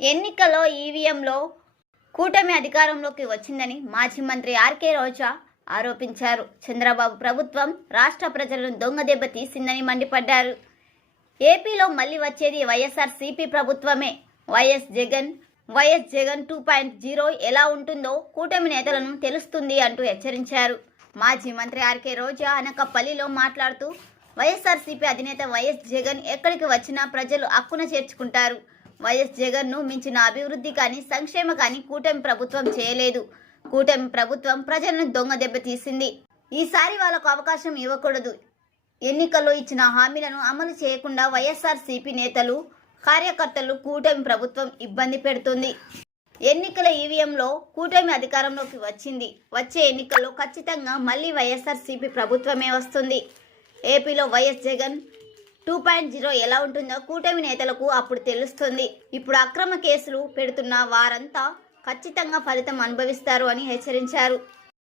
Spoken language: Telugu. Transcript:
ఎన్నికల్లో ఈవీఎంలో కూటమి అధికారంలోకి వచ్చిందని మాజీ మంత్రి ఆర్కే రోజా ఆరోపించారు. చంద్రబాబు ప్రభుత్వం రాష్ట్ర ప్రజలను దొంగ దెబ్బ తీసిందని మండిపడ్డారు. ఏపీలో మళ్లీ వచ్చేది వైఎస్ఆర్సీపీ ప్రభుత్వమే. వైఎస్ జగన్ 2.0 ఎలా ఉంటుందో కూటమి నేతలను తెలుస్తుంది అంటూ హెచ్చరించారు. మాజీ మంత్రి ఆర్కే రోజా అనకాపల్లిలో మాట్లాడుతూ వైఎస్ఆర్సీపీ అధినేత వైఎస్ జగన్ ఎక్కడికి వచ్చినా ప్రజలు హక్కున చేర్చుకుంటారు. వైఎస్ జగన్ను మించిన అభివృద్ధి కానీ సంక్షేమ కానీ కూటమి ప్రభుత్వం చేయలేదు. కూటమి ప్రభుత్వం ప్రజలను దొంగ దెబ్బ తీసింది. ఈసారి వాళ్లకు అవకాశం ఇవ్వకూడదు. ఎన్నికల్లో ఇచ్చిన హామీలను అమలు చేయకుండా వైఎస్ఆర్సీపీ నేతలు కార్యకర్తలు కూటమి ప్రభుత్వం ఇబ్బంది పెడుతుంది. ఎన్నికల ఈవీఎంలో కూటమి అధికారంలోకి వచ్చింది. వచ్చే ఎన్నికల్లో ఖచ్చితంగా మళ్లీ వైఎస్ఆర్సీపీ ప్రభుత్వమే వస్తుంది. ఏపీలో వైఎస్ జగన్ 2.0 ఎలా ఉంటుందో కూటమి నేతలకు అప్పుడు తెలుస్తుంది. ఇప్పుడు అక్రమ కేసులు పెడుతున్న వారంతా ఖచ్చితంగా ఫలితం అనుభవిస్తారు అని హెచ్చరించారు.